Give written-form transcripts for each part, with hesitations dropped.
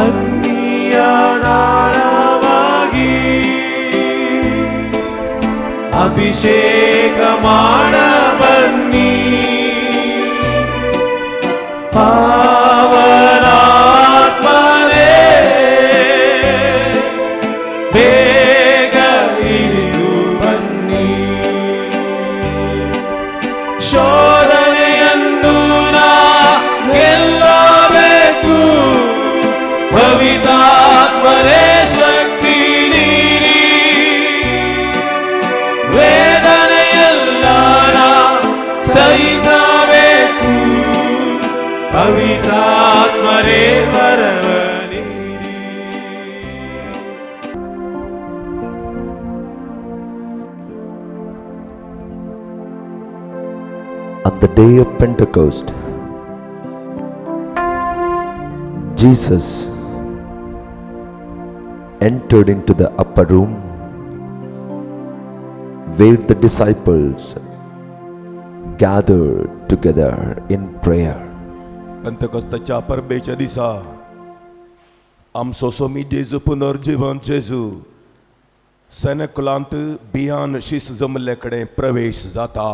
ಅಗ್ನಿಯ ನಾಳವಾಗಿ ಅಭಿಷೇಕ ಮಾಡ ಬನ್ನಿ ಪಾವನಾತ್ಮನೇ ಬೇಗ ಇಳಿದು ಬನ್ನಿ ಶೋಧನೆಯನ್ನು ನಾ ಗೆಲ್ಲಬೇಕು ಪವಿತ್ರಾತ್ಮನೇ ಶಕ್ತಿ ನೀಡಿ ವೇದನೆಯೆಲ್ಲ ನಾ ಸಹಿಸಬೇಕು ಪವಿತ್ರಾತ್ಮನೇ ವರವ ನೀಡಿ. On the day of Pentecost, Jesus entered into the upper room where the disciples gathered together in prayer. पेंतकोस्ताच्या परबेच्या दिसा आमचो सोमी जेजू पुनर्जीवन जेजू सेनेकुलांत बियान शीस जमले कडेन प्रवेश जाता.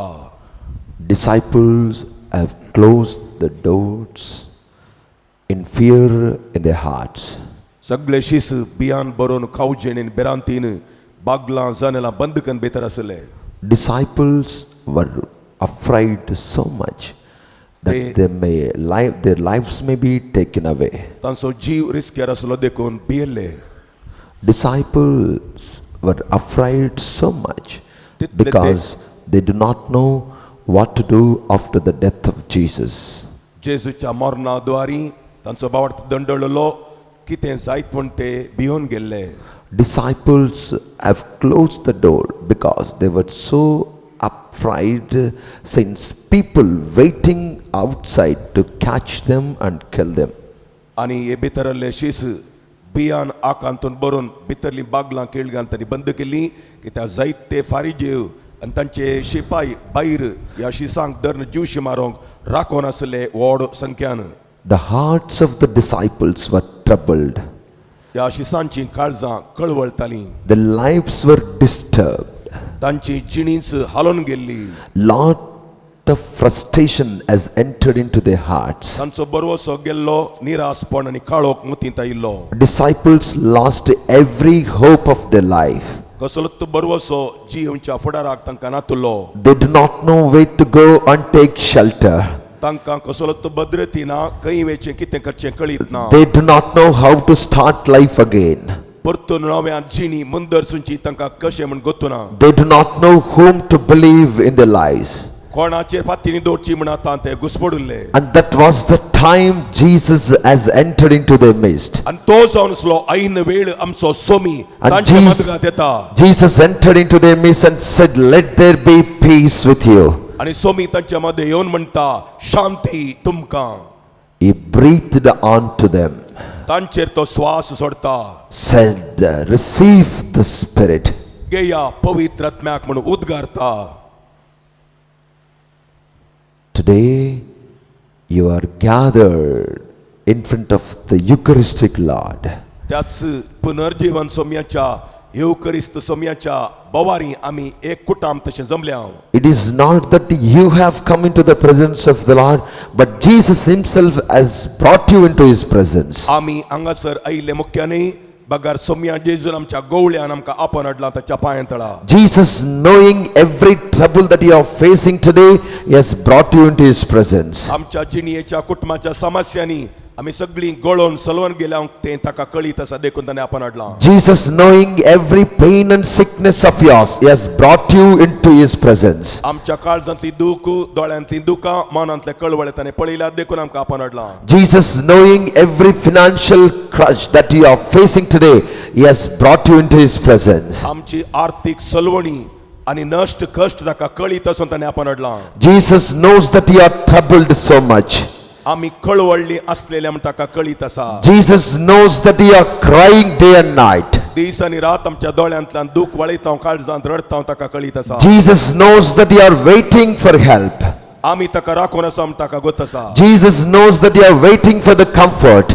Disciples have closed the doors in fear in their hearts. सगळे शीस बियान बरोवन खावजेन बेरांतीन बागलां जनेलां बंद करून भितर आसले. Disciples were afraid so much that their lives may be taken away. तांचो जीव रिस्क्यार आसलो देखून भियेले. Disciples were afraid so much because they do not know what to do after the death of Jesus. जेजूच्या मरणा द्वारी तांचो भावार्थ दंडळलो कितें जायत म्हूण ते भियोन गेल्ले. Disciples have closed the door because they were so afraid since people waiting outside to catch them and kill them. आनी हे भितरले शीस बियान आकांतून बरोवन भितरलीं बागलां केळगां तांणी बंद केलीं कित्याक जायते फारिजेव आनी तांचे शिपाई भायर ह्या शिसांक धरून जीवशी मारूंक राखोन आसले व्हड संख्यान. The hearts of the disciples were troubled. ह्या शिसांचीं काळजां कळवळटालीं. Their lives were disturbed. तांची जिणींच हालोवन गेल्ली. Lot of frustration has entered into their hearts. तांचो बरवसो गेल्लो निरासपण आनी काळोख मतींत आयिल्लो. Disciples lost every hope of their life. कसलोच बरवसो जीवच्या फुडाराक तांकां नातुल्लो. They do not know where to go and take shelter. तांकां कसलोच भद्रती ना, खंय वेचें कितें करचें कळीत ना. They do not know how to start life again. परतून नव्यान जिणी मुंदरसूंची तांकां कशें म्हूण गोतुना. They do not know whom to believe in their lives. कोणाचेर फातींनी दवरची म्हूण आतां ते घुसपडुल्ले. And that was the time Jesus has entered into their midst. आनी तो जावन असलो ऐन वेळ आमचो सोमी And तांच्या मजगत येता. Jesus entered into their midst and said, "Let there be peace with you." आनी सोमी तांच्या मदें येवन म्हणटा, शांती तुमकां. He breathed onto them, तांचेर तो श्वास सोडता. said, "Receive the Spirit." घेया पवित्र आत्म्याक म्हूण उद्गारता. Today you are gathered in front of the Eucharistic Lord. त्याच पुनर्जीवन सोम्याच्या येवकरिस्त सोम्याच्या बोवारी आमी एक कुटाम तशें जमल्या. It is not that you have come into the presence of the Lord, but Jesus himself has brought you into his presence. आमी हांगासर आयिल्ले मुख्य न्ही, बगार सोम्या जेजून आमच्या गवळ्यान आमकां आपण हाडला ताच्या पांयां तळा. Jesus, knowing every trouble that you are facing today, he has brought you into his presence. आमच्या जिणयेच्या कुटुंबाच्या समस्यांनी आमी सगळीं गळोवन सलवन गेल्यांक तें ताका कळीत आसा देखून ताणें आपण हाडलां. Jesus, knowing every pain and sickness of yours, he has brought you into his presence. आमच्या काळजांतली दूख, दोळ्यांतली दुकां, मनांतले कळवळे ताणें पळयल्यात देखून आमकां आपण हाडलां. Jesus, knowing every financial crush that you are facing today, he has brought you into his presence. आमची आर्थिक सलवणी आनी नष्ट कष्ट ताका कळीत आसून ताणें आपण हाडलां. Jesus knows that you are troubled so much. आमी कळवळ्ळी असलेल्या म्हण ताका कळीत आसा. Jesus knows that you are crying day and night. दीस आनी रात आमच्या दोळ्यांतल्यान दूख वळयता, काळजांत रडता ताका कळीत आसा. Jesus knows that you are waiting for help. आमी ताका राखून आसा म्हण ताका गोत आसा. Jesus knows that you are waiting for the comfort.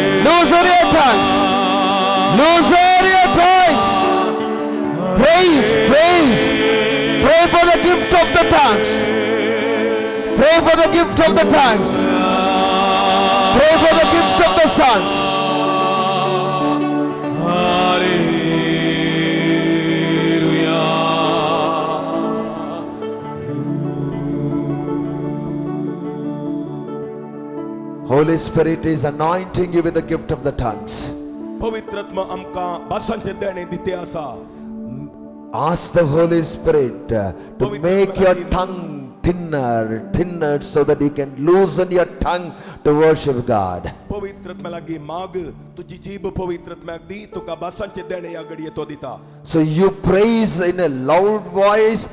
Loosen your tongues. Loosen your tongues. Praise, praise. Pray for the gift of the tongues. Pray for the gift of the tongues. Pray for the gift of the sons. Holy Spirit is anointing you with the gift of the tongues. पवित्रात्मा आमकां भासांचे देणे दिते आसा. Ask the Holy Spirit to make your tongue thinner so that you can loosen your tongue to worship God. पवित्रात्मा लागी माग तुझी जीभ पवित्रात्म्याक दी तुका भासांचे देणे ह्या घडये तो दिता. So you praise in a loud voice,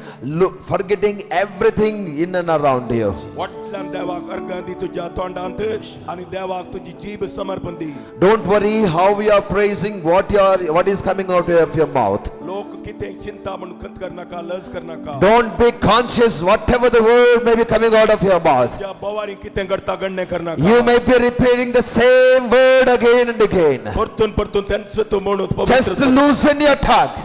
forgetting everything in and around you. व्हडल्यान देवाक अर्गां दी तुज्या तोंडांत आनी देवाक तुजी जीभ समर्पण दी. Don't worry how you are praising, what is coming out of your mouth. लोक कितें चिंता म्हूण खंत करनाका, लज करनाका. Don't be conscious whatever the word may be coming out of your mouth. तुज्या बोवारी कितें घडटा गणने करनाका. You may be repeating the same word again and again. परतून परतून तेंच तू म्हणून Just loosen your tongue.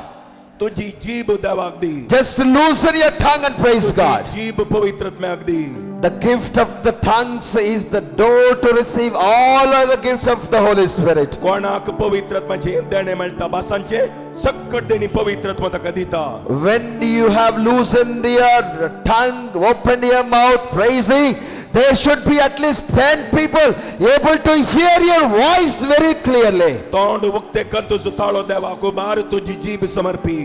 तुझी जीभ देवाक दी. Just loosen your tongue and praise God. जीभ पवित्रात्म्याक दी. The gift of the tongues is the door to receive all other gifts of the Holy Spirit. कोणाक पवित्रात्म्याचे देणे मेळटा भासांचे सकट देणी पवित्रात्मा ताका दिता. When you have loosened your tongue, opened your mouth praising, there should be at least 10 people able to hear your voice very clearly. तोंड उक्ते कर तुजो ताळो देवाक उबार तुजी जीभ समर्पी.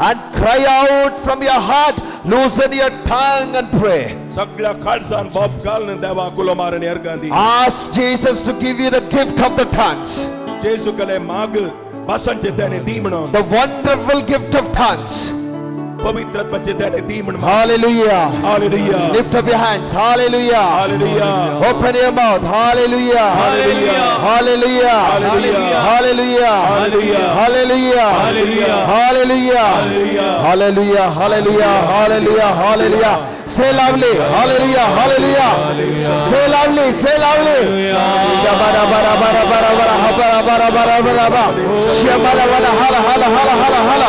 And cry out from your heart, loosen your tongue and pray. सगळ्या काळजान बोब घालून देवाक उलो मारन अर्गां दी. Ask Jesus to give you the gift of the tongues. जेजू कले माग भासांचे देणे दी म्हणून. The wonderful gift of tongues. पवित्रात्म्याचे देणे दी म्हणून. Hallelujah. Hallelujah. Lift up your hands. Hallelujah. Hallelujah. Open your mouth. Hallelujah. Hallelujah. Hallelujah. Hallelujah. Hallelujah. Hallelujah. Hallelujah. Hallelujah. Hallelujah. Hallelujah. Hallelujah. Hallelujah. Hallelujah. Hallelujah. Say loudly. Hallelujah. Hallelujah. Say loudly. Say loudly. Shabara bara bara bara bara bara bara bara bara bara. Shabara bara hala hala hala hala hala.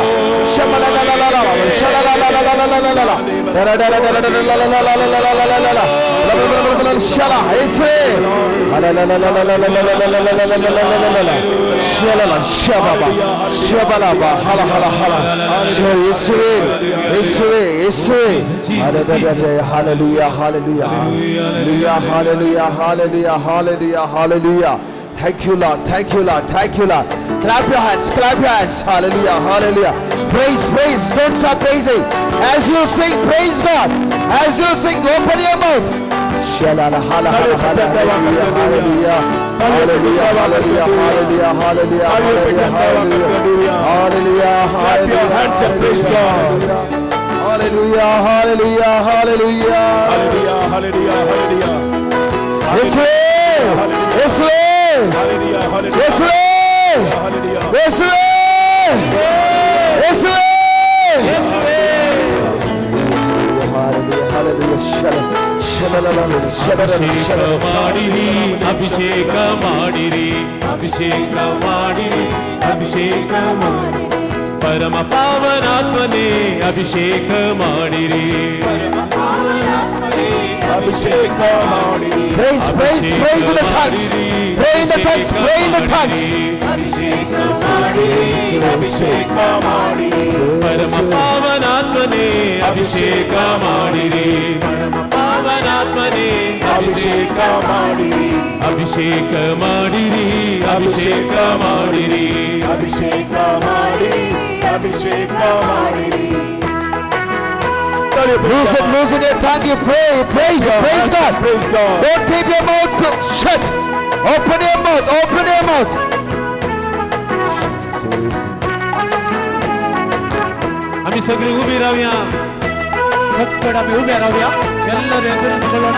Shabara la la la la. Shabara la la la la la la la. Dara dara dara dara la la la la la la la la la la. La la la la la. Shala. Isme. La la la la la la la la la la la la la la la la la. Shala la. Shababa. Shabala ba. Hala hala hala. Isme. Isme. Isme. Hallelujah, hallelujah, hallelujah, hallelujah, hallelujah, hallelujah, hallelujah. Thank you, Lord, thank you, Lord, thank you, Lord. Clap your hands, clap your hands. Hallelujah, hallelujah. Praise, praise, don't stop praising. As you sing, praise God. As you sing, open your mouth. Shalala, hallelujah, hallelujah, hallelujah. Hallelujah, hallelujah, hallelujah, hallelujah, hallelujah, hallelujah. Clap your hands and praise God. Hallelujah, hallelujah, hallelujah. Hallelujah. Hallelujah. Hallelujah. Yes, Lord. Yes, Lord. Hallelujah. Hallelujah. Yes, Lord. Hallelujah. Yes, Lord. Yes, Lord. Yes, Hallelujah, hallelujah. ಅಭಿಷೇಕ ಮಾಡಿರಿ ಅಭಿಷೇಕ ಮಾಡಿರಿ ಅಭಿಷೇಕ ಮಾಡಿರಿ ಅಭಿಷೇಕ ಮಾಡಿರಿ ಪರಮ ಪಾವನಾತ್ಮನೇ ಅಭಿಷೇಕ ಮಾಡಿರಿ ಪರಮ ಪಾವನಾತ್ಮನೇ ಅಭಿಷೇಕ ಮಾಡಿರಿ. Praise, praise, praise in the tongues. Pray in the tongues, pray in the tongues. ಅಭಿಷೇಕ ಮಾಡಿರಿ ಅಭಿಷೇಕ ಮಾಡಿರಿ ಪರಮ ಪಾವನಾತ್ಮನೇ ಅಭಿಷೇಕ ಮಾಡಿರಿ ಪರಮ ಪಾವನಾತ್ಮನೇ ಅಭಿಷೇಕ ಮಾಡಿರಿ ಅಭಿಷೇಕ ಮಾಡಿರಿ ಅಭಿಷೇಕ ಮಾಡಿರಿ ಅಭಿಷೇಕ ಮಾಡಿರಿ ಅಭಿಷೇಕ ಮಾಡಿರಿ. Loosen your tongue, you pray, praise God. Praise God. Don't keep your mouth shut. Open your mouth, open your mouth. आम्ही सगळे उभे राहूया. सगळे आम्ही उभे राहूया. ಎಲ್ಲರೂ ಎದುರು ನಿಲ್ಲೋಣ.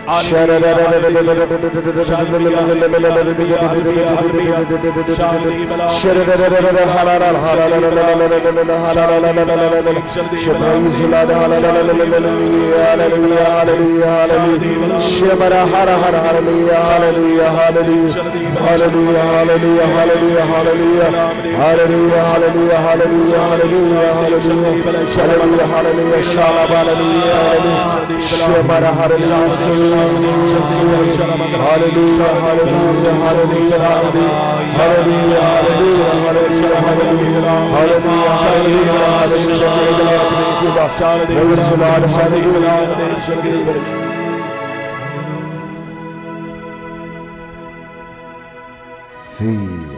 Feel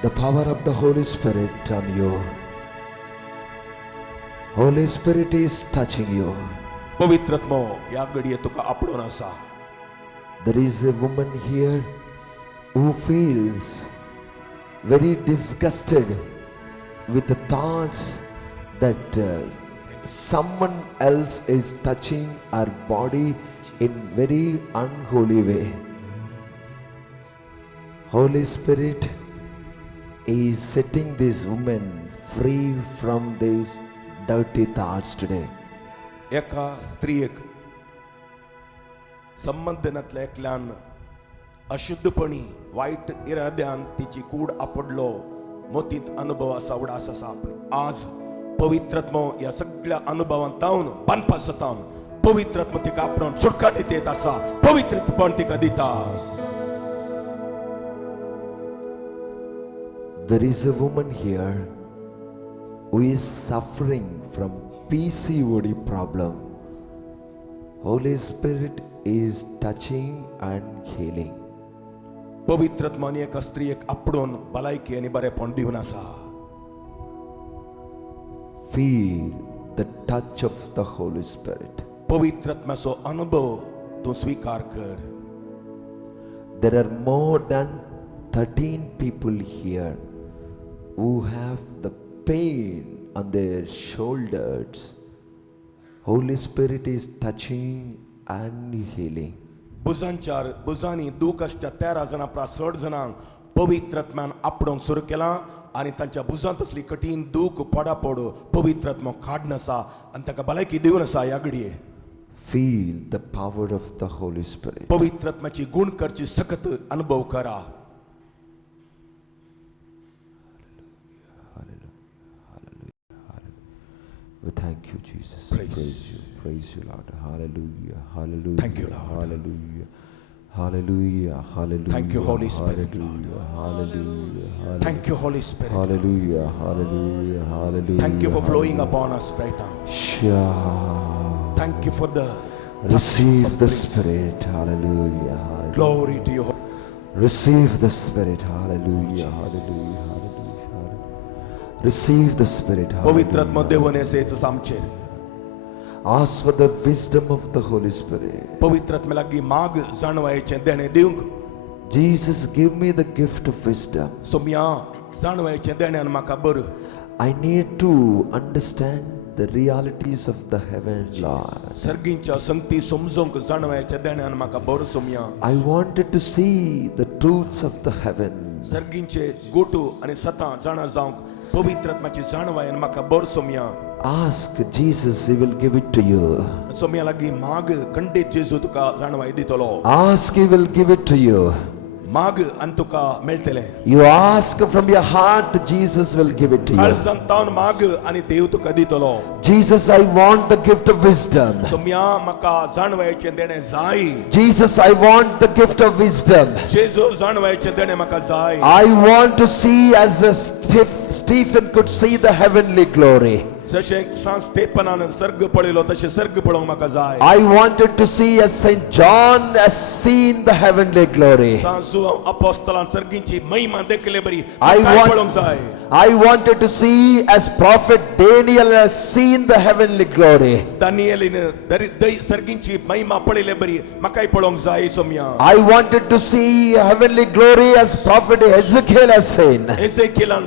the power of the Holy Spirit on you. Holy Spirit is touching you. पवित्रत्मो या घडये तुका आपडून आसा. There is a woman here who feels very disgusted with the thoughts that someone else is touching her body in very unholy way. Holy Spirit is setting this woman free from these dirty thoughts today. एका स्त्रियेक संबंधनातल्या एकल्यान अशुद्धपणी white इराद्यान तिची कूड आपडलो मोतीत अनुभव असा उडास असा. आज पवित्रत्मो या सगळ्या अनुभवांतावन बांदपासतावन पवित्रत्म तिका आपणावन सुटका दितेत असा. पवित्रपण तिका दिता. There is a woman here who is suffering from PCOD problem. Holy Spirit is touching and healing. पवित्रत्मानी एका स्त्रियेक आपडून भलायकी आनी बरेपण दिवन आसा. Feel the touch of the Holy Spirit. पवित्रत्म्याचो अनुभव तूं स्वीकार कर. There are more than 13 people here who have the pain on their shoulders. Holy Spirit is touching and healing. बुजांनी दूख असत्या 13 जाणां प्रा 60 जाणांक पवित्रत्म्यान आपडून सुरू केला आणि तांच्या बुजांत असली कठीण दूख पडापड पवित्रत्म काडून आसा आनी तांकां भलायकी दिवन आसा. ह्या घडये Feel the power of the Holy Spirit. पवित्रत्म्याची गुण करची सखत अनुभव करा. We thank you, Jesus. Praise Praise you, Lord. Hallelujah, hallelujah. Thank you, Lord. Hallelujah, hallelujah, hallelujah. Thank you, Holy Spirit, Hallelujah, hallelujah, hallelujah. Thank you, Holy Spirit. Hallelujah, hallelujah, hallelujah. Thank you for flowing upon us right now. Shah. Thank you for the Receive touch of the grace. Spirit. Hallelujah, hallelujah. Glory to you. Receive the Spirit. Hallelujah, hallelujah, hallelujah. Receive the Spirit. पवित्रत्म Hallelujah. देवन येसेच आमचेर. Ask for the wisdom of the Holy Spirit. पवित्रत्म लागी माग जाणवायेचें देणे दिवंक. Jesus, give me the gift of wisdom. Saumya जाणवायेचें देण्यान म्हाका बर. I need to understand the realities of the heaven, Lord. सर्गींच्या संगती समजूंक जाणवायेचें देण्यान म्हाका बर Saumya. I wanted to see the truths of the heaven. सर्गींचे gotu आनी सतां जाणा जावंक पवित्रत्म्याची जाणवायेन म्हाका बर Saumya. Ask Jesus, He will give it to you. Saumya लागी माग खंडीत जेजू तुका जाणवाय दितलो. Ask, He will give it to you. माग आनी तुका मेळटलें. You ask from your heart, Jesus will give it to you. काळजांतावन माग आनी देव तुका दितलो. Jesus, I want the gift of wisdom. Saumya म्हाका जाणवायेचें देणें जाय. Jesus, I want the gift of wisdom. जेजू जाणवायेचें देणें म्हाका जाय. I want to see as Stephen could see the heavenly glory. जशें सांत स्तेफनान सर्ग पळयलो तशें सर्ग पळोवंक म्हाका जाय. I wanted to see as Saint John has seen the heavenly glory. सांत अपोस्तलान सर्गींची महिमा देखले बरी I पळोवंक जाय. wanted to see as prophet Daniel has seen the heavenly glory. दानियेलीन सर्गींची महिमा पळयले बरी म्हाकाय पळोवंक जाय Saumya. I wanted to see heavenly glory as prophet Ezekiel has seen. एसेकियेलान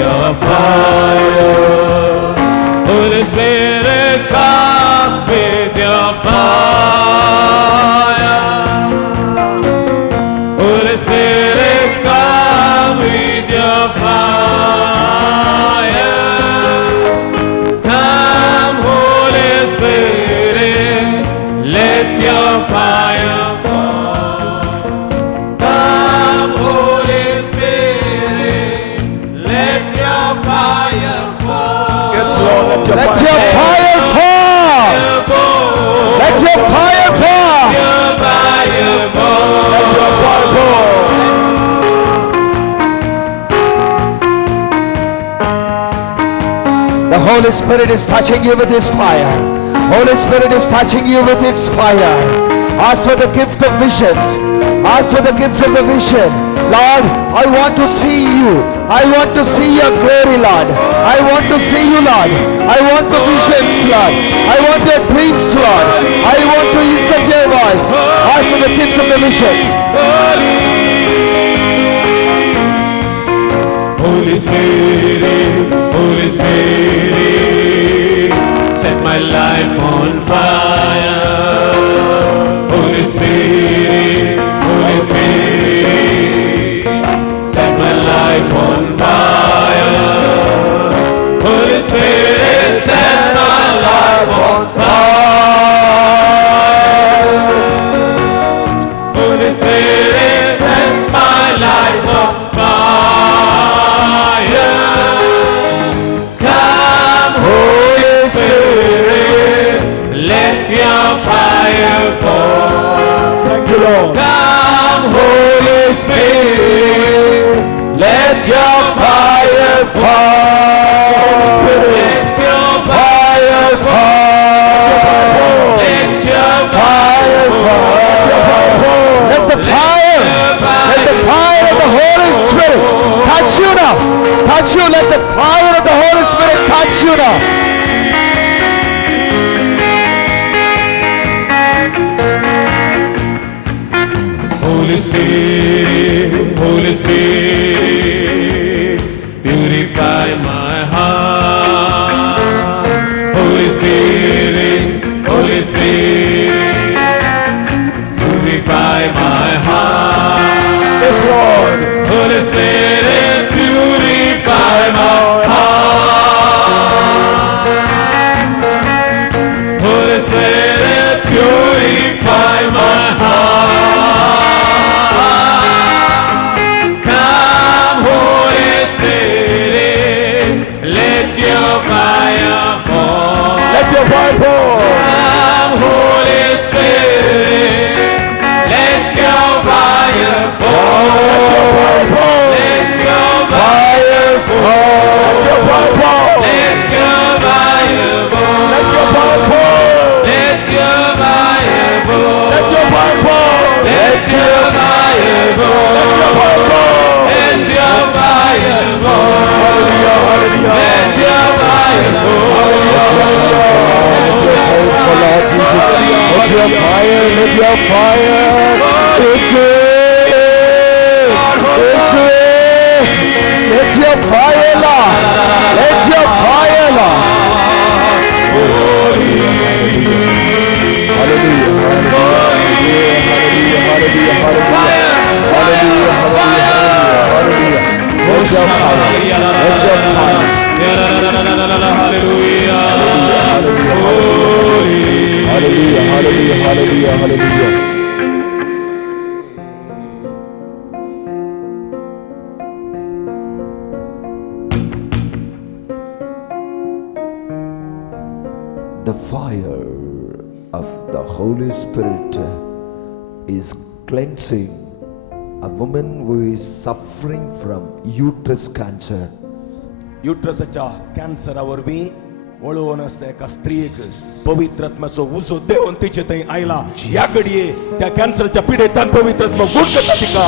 Holy Spirit, come with your fire. Holy Spirit, come with your fire. Come, Holy Spirit, let your fire fall. Come, Holy Spirit, let your fire fall. Yes, Lord, let your Let fire your fall. fire fall. Let your fire fall. Your fire fall. Let your fire fall. The Holy Spirit is touching you with His fire. Holy Spirit is touching you with its fire. Ask for the gift of visions. Ask for the gift of the vision. Lord, I want to see you. I want to see your glory, Lord. I want to see you, Lord. I want the visions, Lord. I want your dreams, Lord. I want to listen to your voice. Ask for the gift of the visions. Holy Spirit, Holy Spirit, set my life on fire. Holy Spirit, Holy Spirit, set my life on fire. Holy Spirit, set my life on fire. Holy Spirit, set my life on fire. Come, Holy Spirit, let your fire fall. Thank you, Lord. Come, Holy Spirit, let your fire fall. Let your fire fall. Let your fire fall. Let the fire of the Holy Spirit touch you now. Touch you. Let the fire of the Holy Spirit touch you now. Holy Spirit, Holy Spirit, purify my heart. Holy Spirit, Holy Spirit, purify my heart. Yes, Lord. Holy Spirit, purify my heart. Holy Spirit, purify my heart. Come, Holy Spirit, let your fire fall. Let your fire fall. Come, Holy Spirit, let your fire fall. Let your fire fall. Let your fire fall. Let your fire fall. Let your fire fall. Let your fire fall. Let your fire fall. Let your fire fall. Let your fire fall. Let your fire fall. Hallelujah, hallelujah. Let your fire fall. Let your fire, let your fire. It's it. Let your fire, Lord. Let your fire, Lord. Hallelujah, hallelujah, hallelujah, hallelujah, hallelujah, hallelujah. Let your fire, let your fire. Hallelujah, hallelujah, hallelujah, hallelujah. The fire of the Holy Spirit is cleansing a woman who is suffering from uterus cancer. युट्रसच्या कॅन्सरावर मी वळवून असते एका स्त्रीक पवित्रात्म्याचो उजो देऊन तिचे थंय आयला या घडये त्या कॅन्सरच्या पिडेतान पवित्रात्मा गुणगता तिका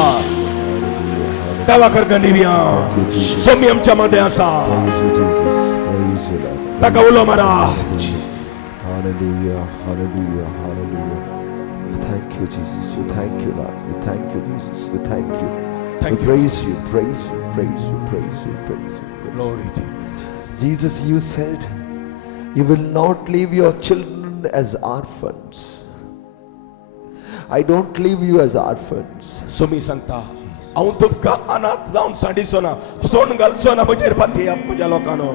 देवा करगा निव्या सोमी आमच्या मध्ये असा ताका उलो मारा. Hallelujah, hallelujah, hallelujah. We thank you, Jesus. We thank you, Lord. We thank you, Jesus. We thank you. Thank we you. praise you, praise you, praise you, praise you, praise you. Glory to you. Jesus, you said You will not leave your children as orphans. I don't leave you as orphans. Sumi सांगता हांव तुमकां अनाथ जावन सांडिसोना सोन घालसोना म्हजेर पाती म्हज्या लोकांनो.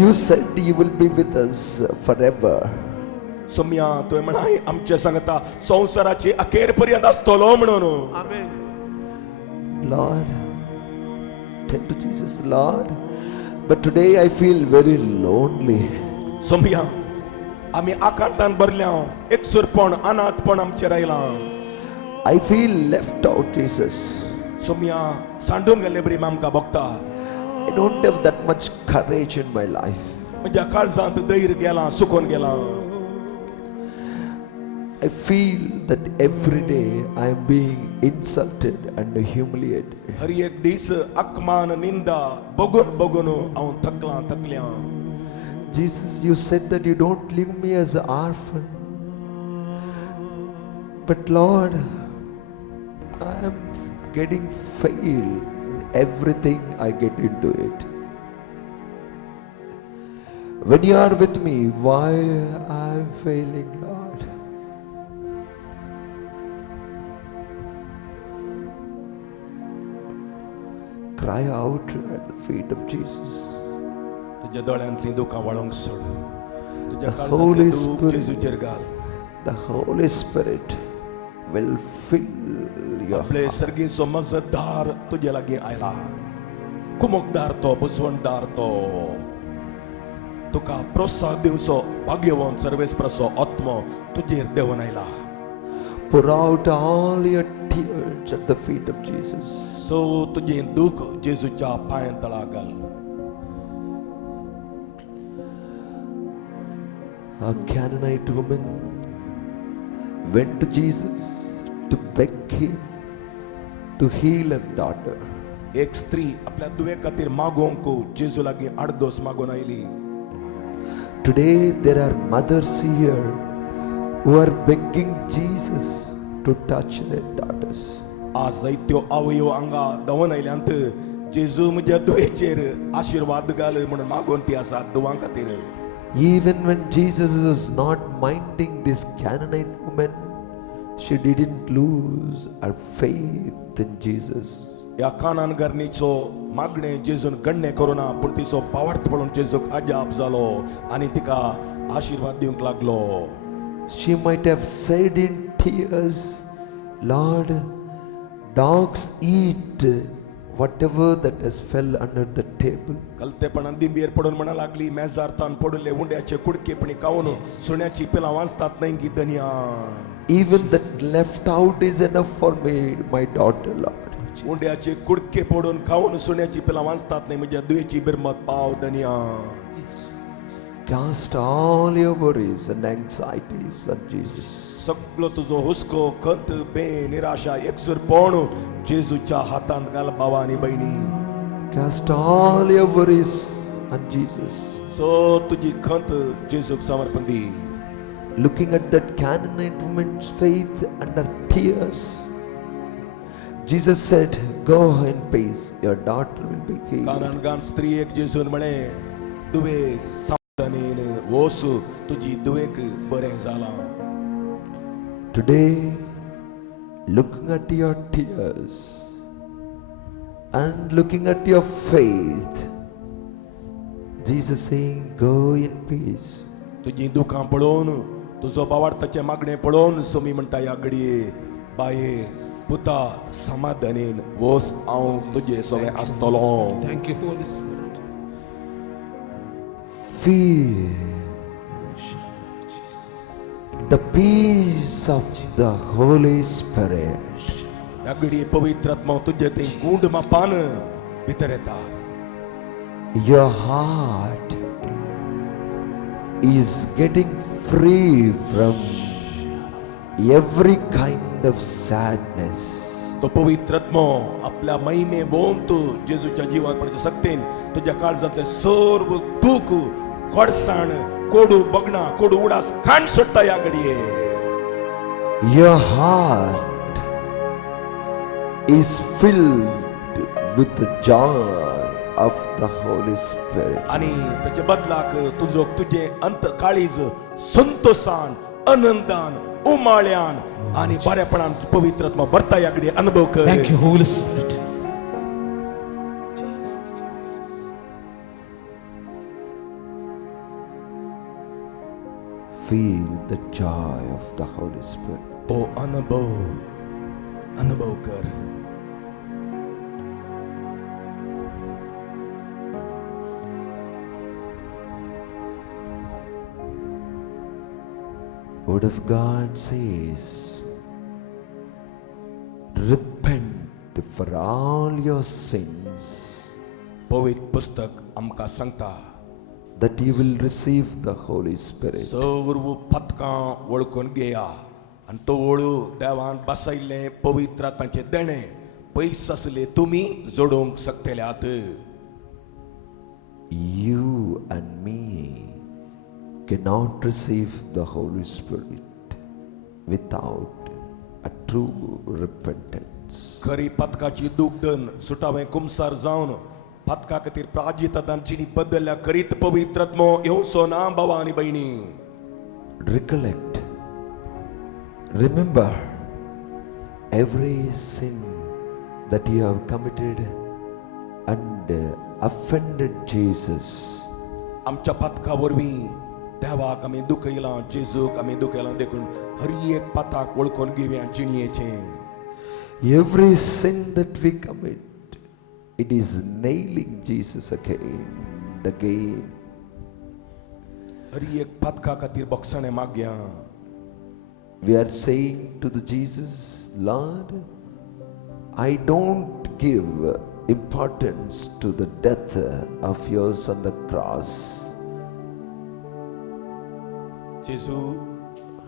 You said you will be with us forever. सुम्या तुवें म्हणाय आमचे सांगता संवसाराची अखेर पर्यंत आसतलो म्हणून. Lord, tell to Jesus, Lord, but today I feel very lonely. सुम्या आमी आकांतान भरल्या एकसुरपण अनाथपण आमचेर आयलां. I feel left out, Jesus. सुम्या सांडून गेल्ले बरी आमकां भोगता. I don't have that much courage in my life. म्हज्या काळजांत धैर्य गेलां सुकून गेलां. I feel that every day I am being insulted and humiliated. हर एक दीस अपमान निंदा बघून बघून हांव थकल्यां. Jesus, you said that you don't leave me as an orphan. But Lord, I am getting fail in everything I get into it. When you are with me, why I am failing, Lord? Cry out at the feet of Jesus. तुझ्या दोळ्यांतली दुखां वाळोंक सोड. तुझ्या The काळजांतलें Holy दूख Spirit. जेजूचेर घाल. The Holy Spirit will fill your आपले heart. सर्गीचो मजतदार तुजे लागीं आयला. कुमकदार तो बुजवणदार तो तुका प्रोत्साहन दिवचो भाग्यवान सर्वेस्पराचो आत्मो तुजेर देवून आयला. Pour out all your tears at the feet of Jesus. सो तुजें दूख जेजूच्या पांयां तळा घाल. A Canaanite woman went to Jesus to beg him to heal her daughter. एक स्त्री आपल्या दुवे खातीर मागोवंक जेजू लागीं आडदोस मागून oily. Today there are mothers here who are begging Jesus to touch their daughters. आज जायत्यो आवयो हांगा धांवन आयल्यांत जेजू म्हज्या दुयेचेर आशिर्वाद घाल म्हणून मागोवन ती आसात दुवां खातीर. Even when Jesus was not minding this Canaanite woman, she didn't lose her faith in Jesus. ह्या कानानगरणीचो मागणें जेजून गण्य करुना पूण तिचो पावर्थ पळोवन जेजूक अजाप जालो आनी तिका आशिर्वाद दिवंक लागलो. She might have said in tears, Lord, dogs eat whatever that has fell under the table. कलतेपणान दिंबेर पडून म्हणा लागली मेजार तान पडले उंड्याचे कुडकेपणी खावन सुण्याची पिलां वाचतात न्हय गी दनया. Even that left out is enough for me, my daughter, Lord. उंड्याचे कुडके पडून खावन सुण्याची पिलां वाचतात न्हय म्हज्या दुयेची बिरमत पाव दनया. Cast all your worries and anxieties on Jesus. सगळो तुजो हुस्को खंत बे निराशा एकसुरपण जेजूच्या हातांत घाल भावा आनी भयणी. Cast all your worries on Jesus. सो तुजी खंत जेजूक समर्पण दी. Looking at that Canaanite woman's faith and her tears, Jesus said, Go in peace, your daughter will be healed. कानानगान स्त्री एक जेजून म्हणे दुवे समाधानीन वोस तुजी दुवेक बरें जालां. Today, looking at your tears and looking at your faith, Jesus saying, Go in peace. तुजी दुखां पळोवन तुजो भावार्थाचे मागणें पळोवन सुमी म्हणटा ह्या घडये बाये पुता समाधानीन वोस हांव तुजे सगळें आसतलो. Thank you, Holy Spirit. Feel the peace of the Holy Spirit. ह्या घडये पवित्र आत्मा तुजे थंय गुंड मापान भितर येता. Your heart is getting free from every kind of sadness. तो पवित्र आत्मा आपल्या महिमे भोवन तूं जेजूच्या जिवांतपणाच्या सक्तीन तुज्या काळजांतले सर्व दूख खडसाण कोडू बगणा कोडू उडास खाण सोडटा ह्या घडये. Your heart is filled with joy of the Holy Spirit. आणि त्याच्या बदलाक तुझे अंत काळीज संतोषान आनंदान उमाळ्यान आणि बऱ्यापणान पवित्र आत्मा भरता याकडे अनुभव कर. Thank you, Holy Spirit. Feel the joy of the Holy Spirit. तो अनुभव कर. Word of God says, repent for all your sins, पवित्र पुस्तक आमकां सांगता that you will receive the Holy Spirit. सर्व पथकां वळखून घेया आणि तो वळू देवान बसयल्ले पवित्र आत्म्याचे देणे पयस आसले तुमी जोडूंक शकतल्यात. You and me cannot receive the Holy Spirit without a true repentance. खरी पथकाची दुगदन सुटावे कुमसार जावन पथका खातीर प्रायचित्तांची बदल्या करीत पवित्र आत्मो येवं सोना भावा आनी भयणी. Recollect, remember every sin that you have committed and offended Jesus. आमच्या पथका वरवीं देवाक आमी दुखयलां, जेजूक आमी दुखयलां देखून हर एक पथाक वळखून घेवया जिणयेचें. Every sin that we commit, it is nailing Jesus again and again. हर एक पथका खातीर बक्षणे मागया. We are saying to the Jesus, Lord, I don't give importance to the death of yours on the cross. जेजू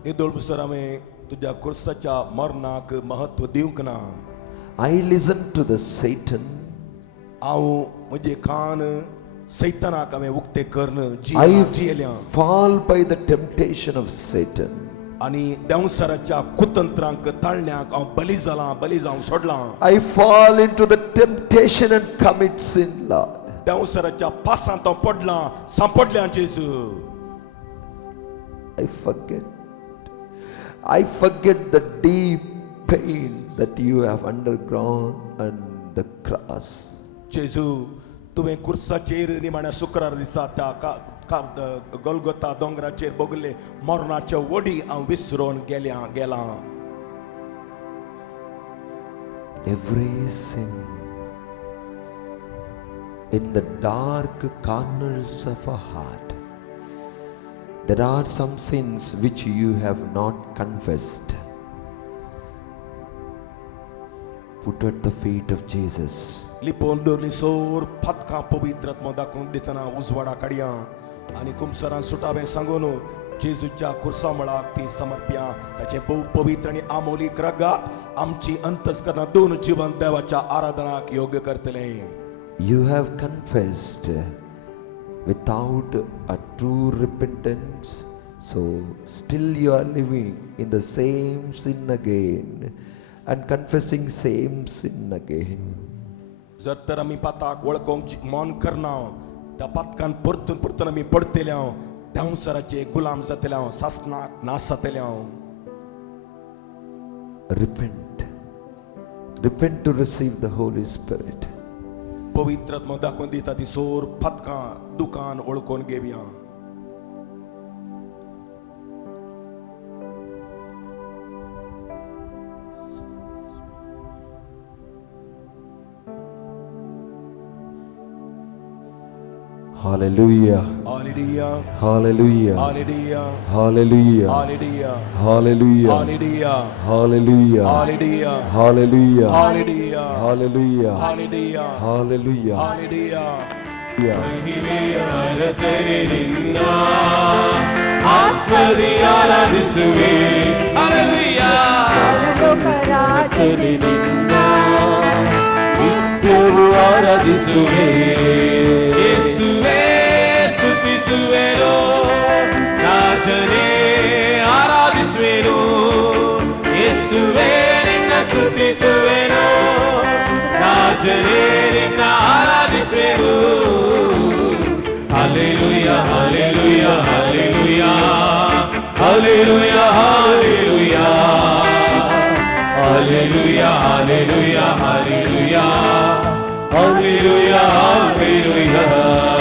येदोळ मुसर हांवें तुज्या क्रुसाच्या मरणाक महत्व दिवंक ना. I listen to the Satan. हांव म्हजे कान सैतानाक हांवें उक्ते करन I जियेल्या fall by the temptation of Satan. आनी देंवसराच्या कुतंत्रांक ताळण्याक हांव बली जावंक सोडलां. I fall into the temptation and commit sin, Lord. देंवसराच्या पासांत हांव पडलां, सांपडल्यां जेजू. I forget the deep pain that you have undergone on the cross. जेजू तुवें कुर्साचेर निमाण्या शुक्रार दिसा त्या गोलगोथा दोंगराचेर भोगले मरणाच्यो वडी हांव विसरून गेलां. Every sin in the dark corners of our heart, there are some sins which you have not confessed. Put at the feet of Jesus. लिपोन दवरली सोर पथकां पवित्र आत्मा दाखोवन दितना उजवाडा काडया आनी कुमसरान सुटावें सांगून जेजूच्या कुर्सा मळाक ती समर्प्या. ताचे भोव पवित्र आनी आमोलीक रगात आमची अंतस्करणां दोन जीवन देवाच्या आराधनाक योग्य करतले. You have confessed without a true repentance, so still you are living in the same sin again and confessing same sin again. जर तर आमी पथाक वळखोंक मन करना त्या पथकान परतून आमी पडतल्या देंवसराचे गुलाम जातल्या सासनाक नास जातल्या. Repent to receive the Holy Spirit. पवित्र आत्मा दाखोवन दिता ती सोर पथकां दुकान वळखून घेवया. Hallelujah. Hallelujah. Hallelujah. Hallelujah. Hallelujah. Hallelujah. Hallelujah. Hallelujah. Hallelujah. Hallelujah. Hallelujah. Hallelujah. Hallelujah. Hallelujah. Hallelujah. Hallelujah. ಆತ್ಮದಿ ಆರಾಧಿಸುವೆ. Hallelujah. ಪರಲೋಕರಾಜನೇ ನಿನ್ನ ನಿತ್ಯವೂ ಆರಾಧಿಸುವೆ. ಯೇಸುವೇ ಸ್ತುತಿಸುವೆನು, ರಾಜನೇ ಆರಾಧಿಸುವೆನು. ಯೇಸುವೇ ನಿನ್ನ ಸ್ತುತಿಸುವೆನು, ರಾಜನೇ ನಿನ್ನ ಆರಾಧಿಸುವೆನು. Hallelujah, hallelujah, hallelujah. Hallelujah, hallelujah. Hallelujah, hallelujah, hallelujah. Hallelujah, hallelujah.